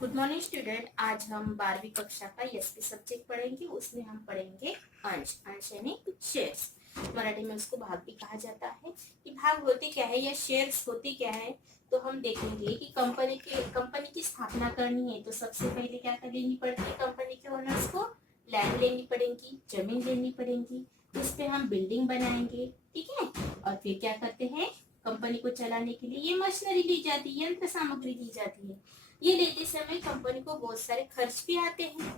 Good morning student. आज हम 12वीं कक्षा का एसपी सब्जेक्ट पढ़ेंगे। उसमें हम पढ़ेंगे अंश। अंश यानी शेयर्स। मराठी में उसको भाग भी कहा जाता है। कि भाग होते क्या है या शेयर्स होते क्या है, तो हम देखेंगे कि कंपनी की स्थापना करनी है तो सबसे पहले क्या कर लेनी पड़ती है, कंपनी के ओनर्स को लैंड लेनी पड़ेगी, जमीन लेनी पड़ेगी। उस पे हम बिल्डिंग बनाएंगे, ठीक है। और फिर क्या करते हैं, कंपनी को चलाने के लिए ये मशीनरी ली जाती है, यंत्र सामग्री ली जाती है। ये लेते समय कंपनी को बहुत सारे खर्च भी आते हैं।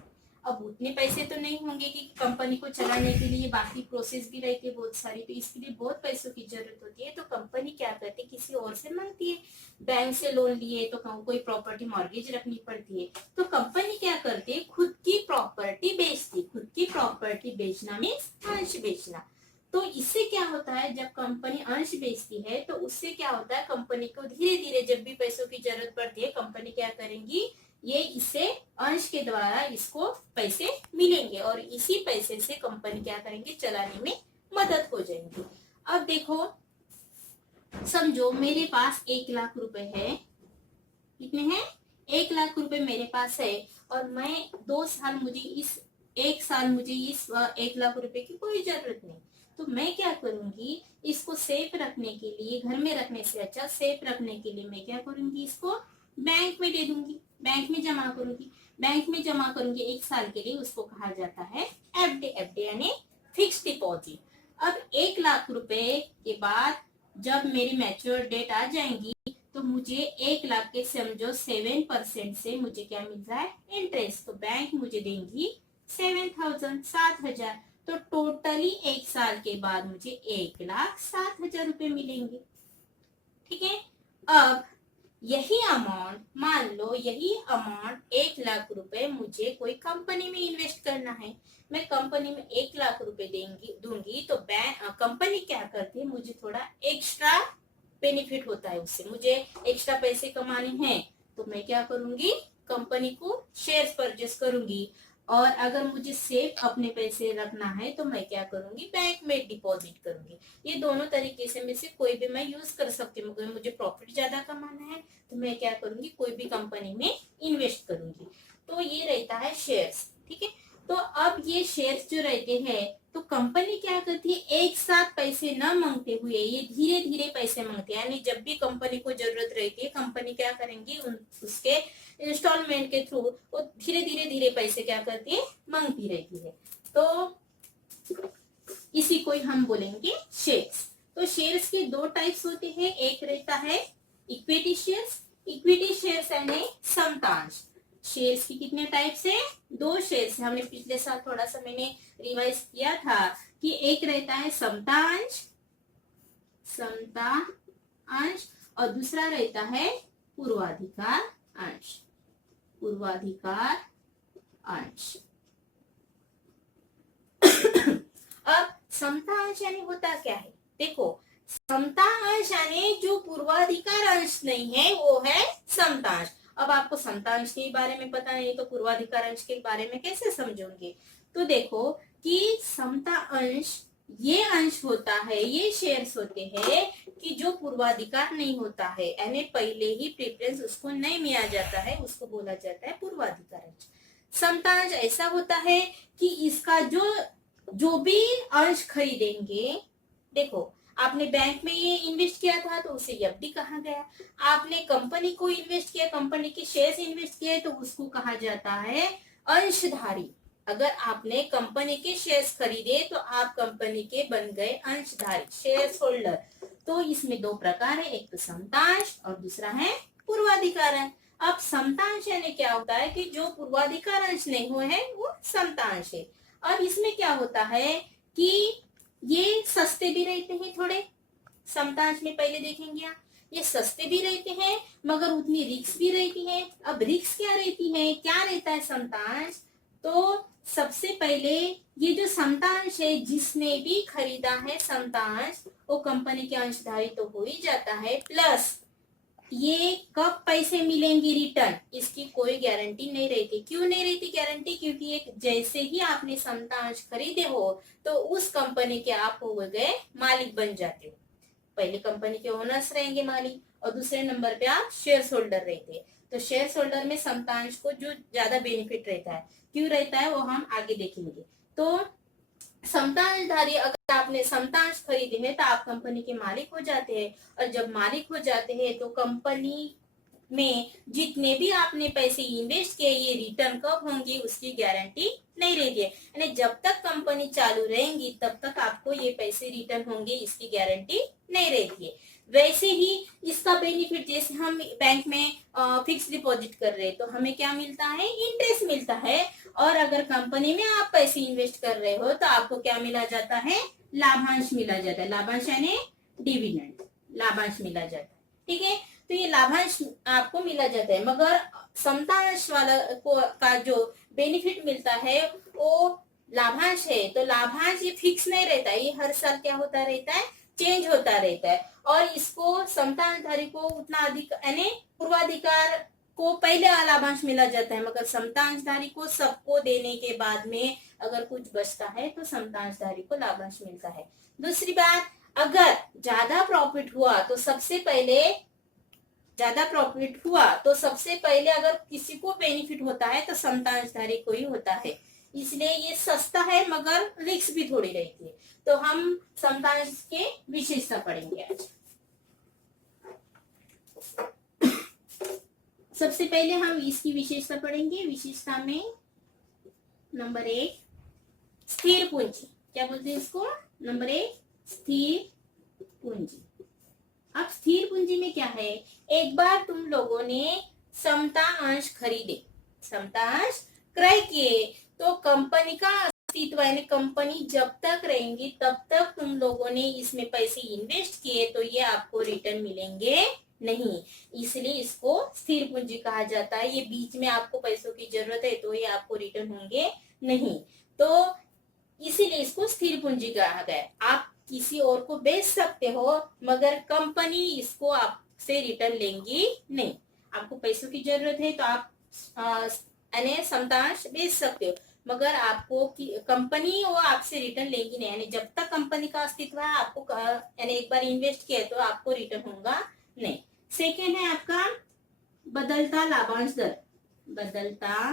अब उतने पैसे तो नहीं होंगे कि कंपनी को चलाने के लिए बाकी प्रोसेस भी रहती है बहुत सारी, तो इसके लिए बहुत पैसों की जरूरत होती है। तो कंपनी क्या करती है, किसी और से मांगती है। बैंक से लोन लिए तो कोई प्रॉपर्टी मॉर्गेज रखनी पड़ती है। तो कंपनी क्या करती है, खुद की प्रॉपर्टी बेचती। खुद की प्रॉपर्टी बेचना मीन्स अंश बेचना। तो इससे क्या होता है, जब कंपनी अंश बेचती है तो उससे क्या होता है, कंपनी को धीरे धीरे जब भी पैसों की जरूरत पड़ती है, कंपनी क्या करेंगी, ये इससे अंश के द्वारा इसको पैसे मिलेंगे और इसी पैसे से कंपनी क्या करेंगे, चलाने में मदद हो जाएंगी। अब देखो, समझो मेरे पास 1 लाख रुपए है। कितने हैं, 1 लाख रुपए मेरे पास है। और मैं 2 साल मुझे इस 1 साल मुझे इस 1 लाख रुपए की कोई जरूरत नहीं। तो मैं क्या करूंगी, इसको सेफ रखने के लिए, घर में रखने से अच्छा सेफ रखने के लिए मैं क्या करूंगी, इसको बैंक में दे दूंगी, बैंक में जमा करूंगी। बैंक में जमा करूंगी 1 साल के लिए, उसको कहा जाता है एफडी। एफडी यानी फिक्स डिपॉजिट। अब 1 लाख रुपए के बाद जब मेरी मैच्योर डेट आ जाएंगी तो मुझे 1 लाख के समझो 7% से मुझे क्या मिल रहा है, इंटरेस्ट। तो बैंक मुझे देंगी 7,000, 7,000। तो टोटली 1 साल के बाद मुझे 1,07,000 रुपए मिलेंगे, ठीक है। अब यही अमाउंट, मान लो यही अमाउंट 1 लाख रुपए मुझे कोई कंपनी में इन्वेस्ट करना है। मैं कंपनी में 1 लाख रुपए दूंगी तो बैंक कंपनी क्या करती है, मुझे थोड़ा एक्स्ट्रा बेनिफिट होता है, उससे मुझे एक्स्ट्रा पैसे कमाने हैं। तो मैं क्या करूंगी, कंपनी को शेयर्स परचेस करूंगी। और अगर मुझे सेफ अपने पैसे रखना है तो मैं क्या करूंगी, बैंक में डिपॉजिट करूंगी। ये दोनों तरीके से में से कोई भी मैं यूज कर सकती हूँ। अगर मुझे प्रॉफिट ज्यादा कमाना है तो मैं क्या करूंगी, कोई भी कंपनी में इन्वेस्ट करूंगी। तो ये रहता है शेयर्स, ठीक है। तो अब ये शेयर्स जो रहते हैं, तो कंपनी क्या करती है, एक साथ पैसे न मांगते हुए ये धीरे धीरे पैसे मांगती है। यानी जब भी कंपनी को जरूरत रहती है, कंपनी क्या करेंगी, उसके इंस्टॉलमेंट के थ्रू वो धीरे धीरे धीरे पैसे क्या करती है, मांगती रहती है। तो इसी को ही हम बोलेंगे शेयर्स। तो शेयर्स के दो टाइप्स होते हैं, एक रहता है इक्विटी शेयर्स। इक्विटी शेयर्स यानी समतांश। शेयर्स की कितने टाइप्स है, 2 शेयर्स। हमने पिछले साल थोड़ा सा मैंने रिवाइज किया था कि एक रहता है समतांश, समता अंश, और दूसरा रहता है पूर्वाधिकार अंश, पूर्वाधिकार अंश। अब समता अंश यानी होता क्या है, देखो, समता अंश यानी जो पूर्वाधिकार अंश नहीं है वो है समता अंश। अब आपको समता अंश के बारे में पता नहीं तो पूर्वाधिकार अंश के बारे में कैसे समझोगे। तो देखो कि समता अंश ये अंश होता है, ये शेयर्स होते हैं कि जो पूर्वाधिकार नहीं होता है, यानी पहले ही प्रेफरेंस उसको नहीं मिला जाता है, उसको बोला जाता है पूर्वाधिकार अंश। समता अंश ऐसा होता है कि इसका जो भी अंश खरीदेंगे, देखो आपने बैंक में ये इन्वेस्ट किया था तो उसे एफडी कहा गया। आपने कंपनी को इन्वेस्ट किया, कंपनी के शेयर्स इन्वेस्ट किए तो उसको कहा जाता है अंशधारी। अगर आपने कंपनी के शेयर्स खरीदे तो आप कंपनी के बन गए अंशधारी, शेयर होल्डर। तो इसमें 2 प्रकार है, एक तो समतांश और दूसरा है पूर्वाधिकार अंश। अब समतांश यानी क्या होता है कि जो पूर्वाधिकार अंश नहीं हुए हैं वो समतांश है। अब इसमें क्या होता है कि ये सस्ते भी रहते हैं थोड़े। समतांश में पहले देखेंगे आप, ये सस्ते भी रहते हैं मगर उतनी रिस्क भी रहती है। अब रिस्क क्या रहती है, क्या रहता है समतांश, तो सबसे पहले ये जो समतांश है, जिसने भी खरीदा है समतांश वो कंपनी के अंशधारी तो हो ही जाता है, प्लस ये कब पैसे मिलेंगे रिटर्न, इसकी कोई गारंटी नहीं रहती। क्यों नहीं रहती गारंटी, क्योंकि एक जैसे ही आपने समतांश खरीदे हो तो उस कंपनी के आप हो गए मालिक बन जाते हो। पहले कंपनी के ओनर्स रहेंगे मालिक और दूसरे नंबर पे आप शेयर होल्डर रहते हैं। तो शेयर होल्डर में समतांश को जो ज्यादा बेनिफिट रहता है, क्यों रहता है वो हम आगे देखेंगे। तो समतांशधारी, अगर आपने समतांश खरीदे हैं तो आप कंपनी के मालिक हो जाते हैं, और जब मालिक हो जाते हैं तो कंपनी में जितने भी आपने पैसे इन्वेस्ट किए ये रिटर्न कब होंगे उसकी गारंटी नहीं रहती है, यानी जब तक कंपनी चालू रहेंगी तब तक आपको ये पैसे रिटर्न होंगे इसकी गारंटी नहीं रहती है। वैसे ही इसका बेनिफिट, जैसे हम बैंक में फिक्स डिपॉजिट कर रहे हैं तो हमें क्या मिलता है, इंटरेस्ट मिलता है, और अगर कंपनी में आप पैसे इन्वेस्ट कर रहे हो तो आपको क्या मिला जाता है, लाभांश मिला जाता है। लाभांश यानी डिविडेंड, लाभांश मिला जाता है, ठीक है। तो ये लाभांश आपको मिला जाता है, मगर समतांश वाला को का जो बेनिफिट मिलता है वो लाभांश है, तो लाभांश ये फिक्स नहीं रहता है, ये हर साल क्या होता रहता है, चेंज होता रहता है। और इसको समतांशधारी को उतना अधिक यानी पूर्वाधिकार को पहले लाभांश मिला जाता है, मगर समतांशधारी को सबको देने के बाद में अगर कुछ बचता है तो समतांशधारी को लाभांश मिलता है। दूसरी बात, अगर ज्यादा प्रॉफिट हुआ तो सबसे पहले अगर किसी को बेनिफिट होता है तो समतांशधारी को ही होता है, इसलिए ये सस्ता है मगर रिस्क भी थोड़ी रहती है। तो हम समतांश के विशेषता पढ़ेंगे आज। सबसे पहले हम इसकी विशेषता पढ़ेंगे। विशेषता में नंबर 1 स्थिर पूंजी, क्या बोलते हैं इसको, नंबर 1 स्थिर पूंजी। अब स्थिर पूंजी में क्या है, एक बार तुम लोगों ने समता अंश खरीदे, समता अंश क्रय किए, तो कंपनी का अस्तित्व यानी कंपनी जब तक रहेंगी तब तक तुम लोगों ने इसमें पैसे इन्वेस्ट किए तो ये आपको रिटर्न मिलेंगे नहीं, इसलिए इसको स्थिर पूंजी कहा जाता है। ये बीच में आपको पैसों की जरूरत है तो ये आपको रिटर्न होंगे नहीं, तो इसीलिए इसको स्थिर पूंजी कहा गया। आप किसी और को बेच सकते हो मगर कंपनी इसको आपसे रिटर्न लेंगी नहीं। आपको पैसों की जरूरत है तो आप यानी समतांश बेच सकते हो, मगर आपको कंपनी वो आपसे रिटर्न लेंगी नहीं, यानी जब तक कंपनी का अस्तित्व है आपको यानी एक बार इन्वेस्ट किया तो आपको रिटर्न होगा नहीं। सेकेंड है आपका बदलता लाभांश दर, बदलता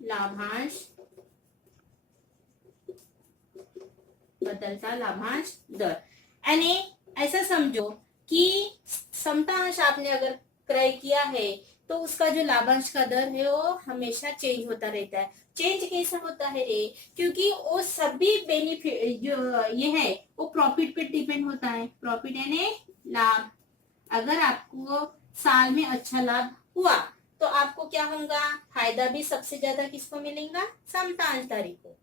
लाभांश दर, यानी ऐसा समझो कि समतांश आपने अगर क्रय किया है तो उसका जो लाभांश का दर है वो हमेशा चेंज होता रहता है। चेंज कैसा होता है रे, क्योंकि वो सभी बेनिफिट जो ये है वो प्रॉफिट पे डिपेंड होता है। प्रॉफिट यानी लाभ, अगर आपको साल में अच्छा लाभ हुआ तो आपको क्या होगा, फायदा भी सबसे ज्यादा किसको मिलेगा, समतांशधारी को।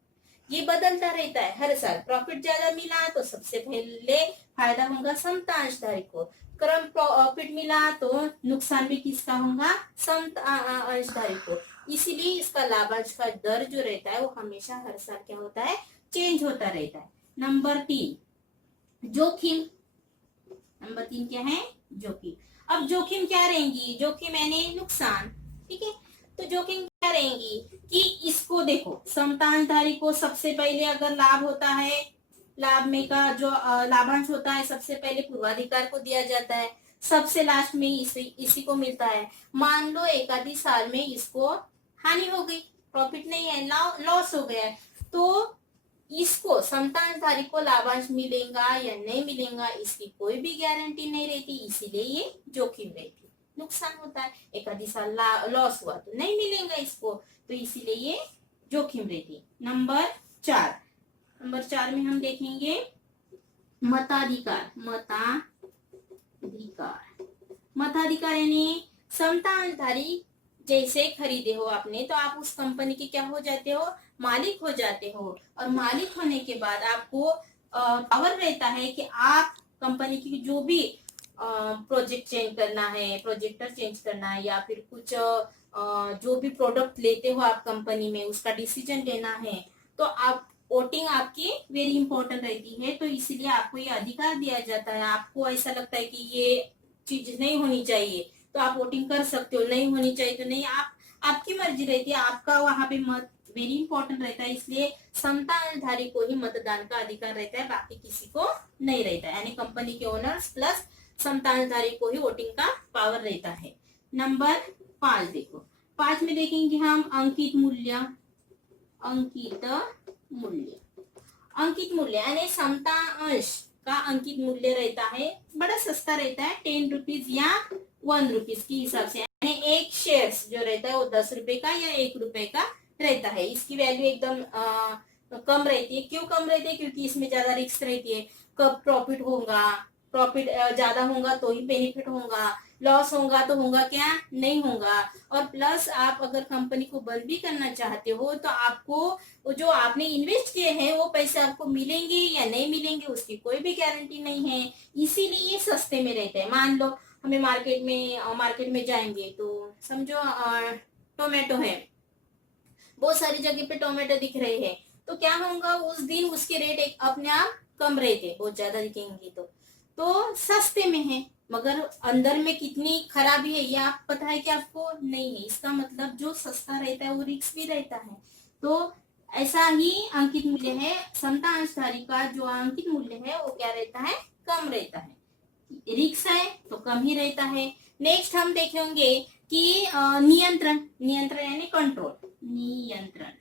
ये बदलता रहता है हर साल, प्रॉफिट ज्यादा मिला तो सबसे पहले फायदा होगा समतांशधारी को, कम प्रॉफिट मिला तो नुकसान भी किसका होगा, समतांशधारी को। इसीलिए इसका लाभांश का दर जो रहता है वो हमेशा हर साल क्या होता है, चेंज होता रहता है। नंबर 3 जोखिम, नंबर 3 क्या है, जोखिम। अब जोखिम क्या रहेंगी, जोखिम यानी नुकसान, ठीक है। तो जोखिम क्या रहेंगी कि इसको देखो, समतांशधारी को सबसे पहले अगर लाभ होता है, लाभ में का जो लाभांश होता है सबसे पहले पूर्वाधिकार को दिया जाता है, सबसे लास्ट में इसी को मिलता है। मान लो एक आधी साल में इसको हानि हो गई, प्रॉफिट नहीं है, लॉस हो गया है, तो इसको समतांशधारी को लाभांश मिलेगा या नहीं मिलेगा इसकी कोई भी गारंटी नहीं रहती, इसीलिए ये जोखिम रहती, नुकसान होता है। एक आधी साल लॉस हुआ तो नहीं मिलेगा इसको, तो इसीलिए ये जोखिम रहती। नंबर 4 में हम देखेंगे मताधिकार। मताधिकार यानी समतांशधारी जैसे खरीदे हो आपने तो आप उस कंपनी के क्या हो जाते हो, मालिक हो जाते हो, और मालिक होने के बाद आपको पावर रहता है कि आप कंपनी की जो भी प्रोजेक्ट चेंज करना है, प्रोजेक्टर चेंज करना है, या फिर कुछ जो भी प्रोडक्ट लेते हो आप कंपनी में उसका डिसीजन लेना है, तो आप वोटिंग आपकी वेरी इंपॉर्टेंट रहती है, तो इसीलिए आपको ये अधिकार दिया जाता है। आपको ऐसा लगता है कि ये चीज नहीं होनी चाहिए तो आप वोटिंग कर सकते हो, नहीं होनी चाहिए तो नहीं, आपकी मर्जी रहती है, आपका वहां पे मत वेरी इंपॉर्टेंट रहता है, इसलिए समतांशधारी को ही मतदान का अधिकार रहता है, बाकी किसी को नहीं रहता है, यानी कंपनी के ओनर्स प्लस समतांशधारी को ही वोटिंग का पावर रहता है। नंबर 5 देखो, 5 में देखेंगे हम अंकित मूल्य। अंकित मूल्य, अंकित मूल्य यानी समता अंश का अंकित मूल्य रहता है, बड़ा सस्ता रहता है, 10 रुपीज या 1 रुपीज के हिसाब से। यानी एक शेयर्स जो रहता है वो 10 रुपए का या 1 रुपए का रहता है। इसकी वैल्यू एकदम कम रहती है। क्यों कम रहती है? क्योंकि इसमें ज्यादा रिस्क रहती है। कब प्रॉफिट होगा, प्रॉफिट ज्यादा होगा तो ही बेनिफिट होगा, लॉस होगा तो होगा क्या, नहीं होगा। और प्लस आप अगर कंपनी को बंद भी करना चाहते हो तो आपको जो आपने इन्वेस्ट किए हैं वो पैसे आपको मिलेंगे या नहीं मिलेंगे उसकी कोई भी गारंटी नहीं है। इसीलिए ये सस्ते में रहते हैं। मान लो हमें मार्केट में जाएंगे तो समझो टोमेटो है, बहुत सारी जगह पे टोमेटो दिख रहे हैं, तो क्या होगा, उस दिन उसके रेट एक अपने आप कम रहते, बहुत ज्यादा दिखेंगे तो सस्ते में है, मगर अंदर में कितनी खराबी है ये आप पता है कि आपको नहीं है। इसका मतलब जो सस्ता रहता है वो रिस्क भी रहता है। तो ऐसा ही अंकित मूल्य है, समता अंशधारी का जो अंकित मूल्य है वो क्या रहता है, कम रहता है। रिस्क है तो कम ही रहता है। नेक्स्ट हम देखेंगे कि नियंत्रण, नियंत्रण यानी कंट्रोल, नियंत्रण,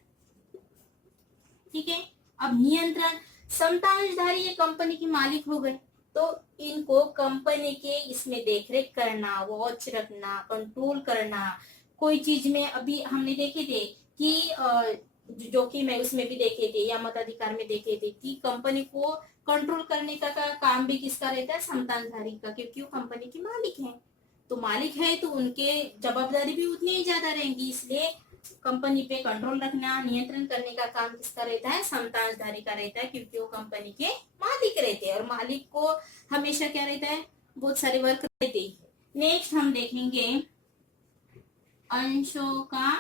ठीक है। अब नियंत्रण, समता अंशधारी ये कंपनी के मालिक हो गए तो इनको कंपनी के इसमें देखरेख करना, वॉच रखना, कंट्रोल करना। कोई चीज में अभी हमने देखे थे कि जोखिम है उसमें भी देखे थे या मताधिकार में देखे थे कि कंपनी को कंट्रोल करने का काम भी किसका रहता है, समतांशधारी का, क्योंकि वो कंपनी के मालिक हैं। तो मालिक है तो उनके जवाबदारी भी उतनी ही ज्यादा रहेंगी। इसलिए कंपनी पे कंट्रोल रखना, नियंत्रण करने का काम किसका रहता है, समतांशधारी का रहता है, क्योंकि वो कंपनी के मालिक रहते हैं। और मालिक को हमेशा क्या रहता है, बहुत सारे वर्क रहते हैं। नेक्स्ट हम देखेंगे अंशों का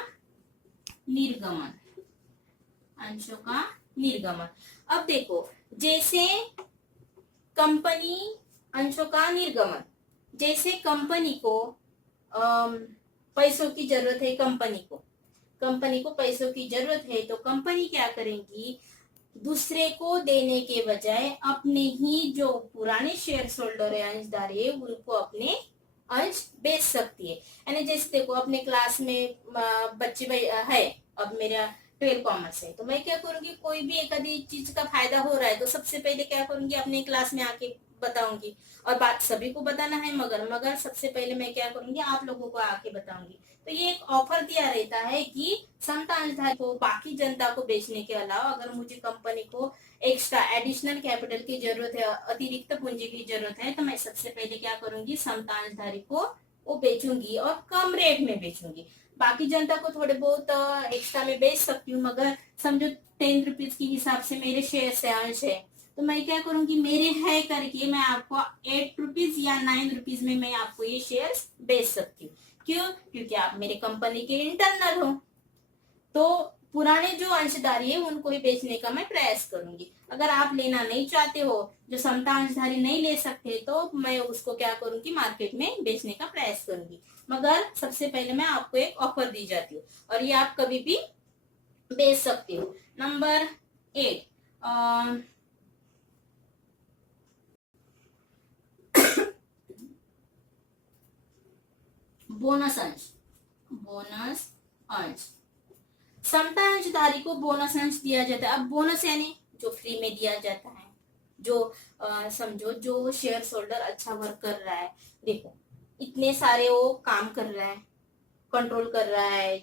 निर्गमन, अंशों का निर्गमन। अब देखो, जैसे कंपनी, अंशों का निर्गमन, जैसे कंपनी को पैसों की जरूरत है, कंपनी को पैसों की जरूरत है तो कंपनी क्या करेंगी, दूसरे को देने के बजाय अपने ही जो पुराने शेयर होल्डर है, अंशधारी है, उनको अपने अंश बेच सकती है। यानी जैसे देखो अपने क्लास में बच्चे है, अब मेरा 12 कॉमर्स है तो मैं क्या करूंगी, कोई भी एक आधी चीज का फायदा हो रहा है तो सबसे पहले क्या करूंगी, अपने क्लास में आके बताऊंगी। और बात सभी को बताना है, मगर सबसे पहले मैं क्या करूंगी, आप लोगों को आके बताऊंगी। तो ये एक ऑफर दिया रहता है कि समता अंशधारी को बाकी जनता को बेचने के अलावा अगर मुझे कंपनी को एक्स्ट्रा एडिशनल कैपिटल की जरूरत है, अतिरिक्त पूंजी की जरूरत है, तो मैं सबसे पहले क्या करूंगी, समता अंशधारी को वो बेचूंगी और कम रेट में बेचूंगी। बाकी जनता को थोड़े बहुत एक्स्ट्रा में बेच सकती हूँ, मगर समझो 10 रुपीज के हिसाब से मेरे शेयर से अंश है तो मैं क्या करूंगी, मेरे है करके मैं आपको 8 रुपीज या 9 रुपीज में मैं आपको ये शेयर बेच सकती हूँ। क्यों? क्योंकि आप मेरे कंपनी के इंटरनल हो। तो पुराने जो अंशधारी है उनको ही बेचने का मैं प्रयास करूंगी। अगर आप लेना नहीं चाहते हो, जो समता अंशधारी नहीं ले सकते, तो मैं उसको क्या करूंगी, मार्केट में बेचने का प्रयास करूंगी। मगर सबसे पहले मैं आपको एक ऑफर दी जाती हूँ और ये आप कभी भी बेच सकते हो। नंबर 8, बोनस अंश, बोनस अंश, समता अंशधारी को बोनस अंश दिया जाता है। अब बोनस यानी जो फ्री में दिया जाता है, जो समझो जो शेयर होल्डर अच्छा वर्क कर रहा है, देखो इतने सारे वो काम कर रहा है, कंट्रोल कर रहा है,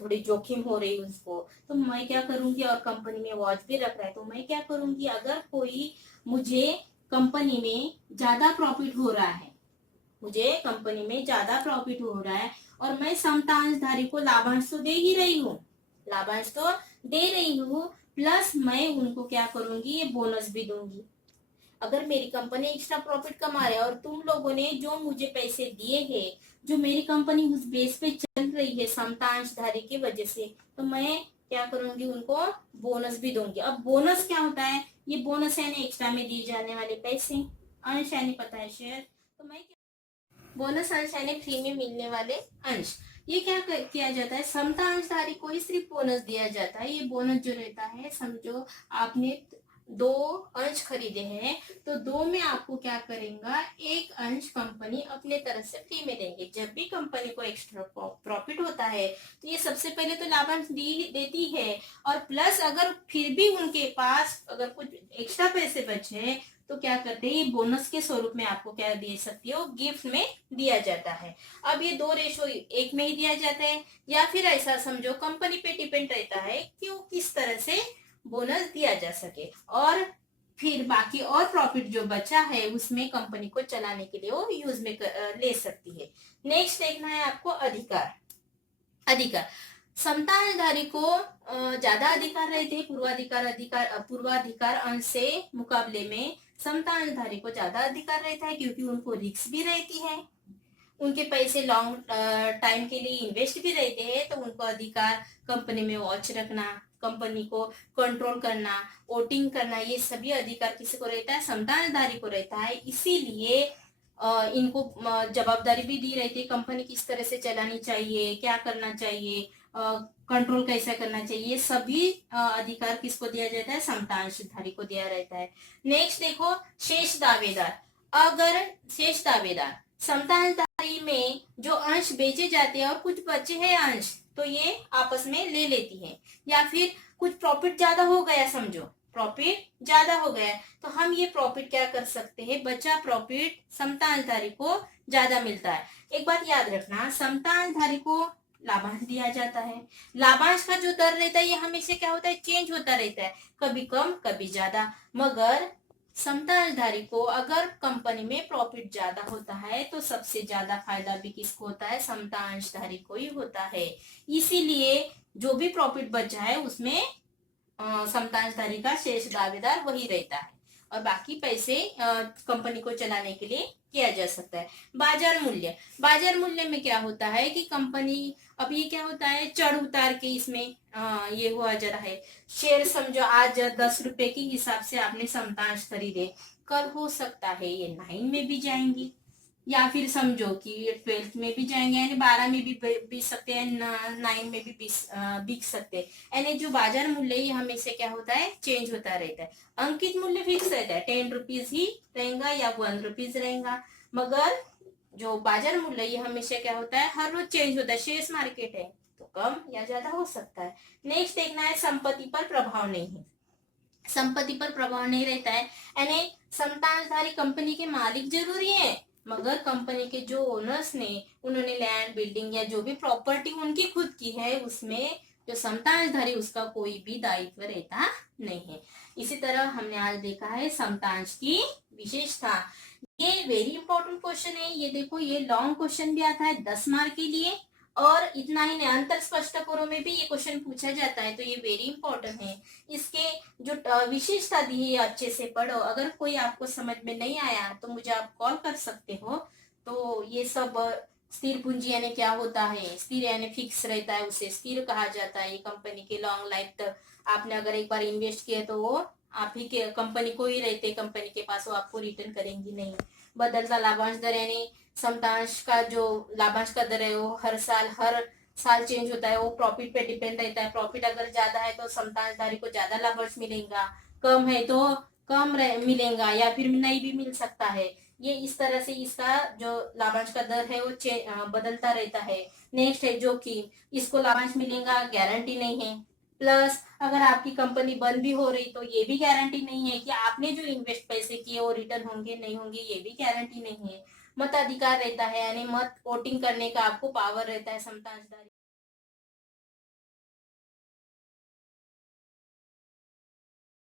थोड़ी जोखिम हो रही है उसको, तो मैं क्या करूंगी, और कंपनी में वॉच भी रख रहा है तो मैं क्या करूंगी, अगर कोई मुझे कंपनी में ज्यादा प्रॉफिट हो रहा है, मुझे कंपनी में ज्यादा प्रॉफिट हो रहा है और मैं समता अंशधारी को लाभांश तो दे ही रही हूँ, लाभांश तो दे रही हूँ, प्लस मैं उनको क्या करूंगी, ये बोनस भी दूंगी। अगर मेरी कंपनी एक्स्ट्रा प्रॉफिट कमा रहे और तुम लोगों ने जो मुझे पैसे दिए हैं, जो मेरी कंपनी उस बेस पे चल रही है समता अंशधारी की वजह से, तो मैं क्या करूंगी, उनको बोनस भी दूंगी। अब बोनस क्या होता है, ये बोनस यानी एक्स्ट्रा में दिए जाने वाले पैसे, अंश यानी पता है शेयर, तो मैं बोनस अंश यानी फ्री में मिलने वाले अंश। ये क्या किया जाता है, समता अंशधारी को ही सिर्फ बोनस दिया जाता है। ये बोनस जो रहता है, समझो आपने दो अंश खरीदे हैं तो दो में आपको क्या करेगा, एक अंश कंपनी अपने तरफ से फ्री में देंगे। जब भी कंपनी को एक्स्ट्रा प्रॉफिट होता है तो ये सबसे पहले तो लाभांश देती है, और प्लस अगर फिर भी उनके पास अगर कुछ एक्स्ट्रा पैसे बचे तो क्या करते हैं, ये बोनस के स्वरूप में आपको क्या दे सकती है, वो गिफ्ट में दिया जाता है। अब ये 2:1 में ही दिया जाता है, या फिर ऐसा समझो कंपनी पे डिपेंड रहता है कि वो किस तरह से बोनस दिया जा सके, और फिर बाकी और प्रॉफिट जो बचा है उसमें कंपनी को चलाने के लिए वो यूज में ले सकती है। नेक्स्ट देखना है आपको अधिकार। अधिकार, संतानधारी को ज्यादा अधिकार रहते हैं पूर्वाधिकार अंश से मुकाबले में संतानधारी को ज्यादा अधिकार रहता है, क्योंकि उनको रिस्क भी रहती है, उनके पैसे लॉन्ग टाइम के लिए इन्वेस्ट भी रहते हैं, तो उनको अधिकार कंपनी में वॉच रखना, कंपनी को कंट्रोल करना, वोटिंग करना, ये सभी अधिकार किसी को रहता है, संतानधारी को रहता है। इसीलिए इनको जवाबदारी भी दी रहती है, कंपनी किस तरह से चलानी चाहिए, क्या करना चाहिए, कंट्रोल कैसा करना चाहिए, सभी अधिकार किसको दिया जाता है, संतानधारी को दिया रहता है। नेक्स्ट देखो, शेष दावेदार। अगर शेष दावेदार संतानधारी में जो अंश बेचे जाते हैं और कुछ बचे हैं अंश, तो ये आपस में ले लेती है, या फिर कुछ प्रॉफिट ज्यादा हो गया, समझो प्रॉफिट ज्यादा हो गया, तो हम ये प्रॉफिट क्या कर सकते हैं, बचा प्रॉफिट समतानधारी को ज्यादा मिलता है। एक बात याद रखना, समतानधारी को लाभांश दिया जाता है, लाभांश का जो दर रहता है ये हमेशा क्या होता है, चेंज होता रहता है, कभी कम कभी ज्यादा। मगर समतानधारी को अगर कंपनी में प्रॉफिट ज्यादा होता है तो सबसे ज्यादा फायदा भी किसको होता है, समतांशधारी को ही होता है। इसीलिए जो भी प्रॉफिट बचा है उसमें समतांशधारी का शेष दावेदार वही रहता है, और बाकी पैसे कंपनी को चलाने के लिए किया जा सकता है। बाजार मूल्य, बाजार मूल्य में क्या होता है कि कंपनी, अब ये क्या होता है, चढ़ उतार के इसमें ये हुआ जा रहा है। शेयर समझो आज 10 रुपए के हिसाब से आपने समतांश खरीदे, कल हो सकता है ये 9 में भी जाएंगी, या फिर समझो कि 12 में भी जाएंगे, यानी 12 में भी बिक सकते हैं, 9 में भी बिक सकते हैं। यानी जो बाजार मूल्य ये हमेशा क्या होता है, चेंज होता रहता है। अंकित मूल्य फिक्स रहता है, 10 रुपीज ही रहेगा या 1 रुपीज रहेगा, मगर जो बाजार मूल्य ये हमेशा क्या होता है, हर रोज चेंज होता है, शेयर मार्केट है तो कम या ज्यादा हो सकता है। नेक्स्ट देखना है, संपत्ति पर प्रभाव नहीं है। संपत्ति पर प्रभाव नहीं रहता है, यानी समतांशधारी कंपनी के मालिक जरूरी है, मगर कंपनी के जो ओनर्स ने, उन्होंने लैंड, बिल्डिंग या जो भी प्रॉपर्टी उनकी खुद की है उसमें जो समतांशधारी उसका कोई भी दायित्व रहता नहीं है। इसी तरह हमने आज देखा है समतांश की विशेषता। ये वेरी इंपॉर्टेंट क्वेश्चन है, ये देखो ये लॉन्ग क्वेश्चन भी आता है 10 मार्क के लिए, और इतना ही नहीं, अंतर स्पष्ट करो में भी ये क्वेश्चन पूछा जाता है, तो ये वेरी इंपॉर्टेंट है। इसके जो विशेषता दी है अच्छे से पढ़ो, अगर कोई आपको समझ में नहीं आया तो मुझे आप कॉल कर सकते हो। तो ये सब स्थिर पूंजी यानी क्या होता है, स्थिर यानी फिक्स रहता है, उसे स्थिर कहा जाता है। ये कंपनी के लॉन्ग लाइफ तक आपने अगर एक बार इन्वेस्ट किया तो वो आप ही के कंपनी को ही रहते, कंपनी के पास, वो आपको रिटर्न करेंगी नहीं। बदलता लाभांश दर यानी समतांश का जो लाभांश का दर है वो हर साल चेंज होता है, वो प्रॉफिट पे डिपेंड रहता है। प्रॉफिट अगर ज्यादा है तो समतांशधारी को ज्यादा लाभांश मिलेगा, कम है तो कम मिलेगा, या फिर नहीं भी मिल सकता है। ये इस तरह से इसका जो लाभांश का दर है वो बदलता रहता है। नेक्स्ट है जोखिम, इसको लाभांश मिलेगा गारंटी नहीं है। प्लस अगर आपकी कंपनी बंद भी हो रही तो ये भी गारंटी नहीं है कि आपने जो इन्वेस्ट पैसे किए वो रिटर्न होंगे नहीं होंगे, ये भी गारंटी नहीं है। मताधिकार रहता है, यानी मत वोटिंग करने का आपको पावर रहता है समतांशधारी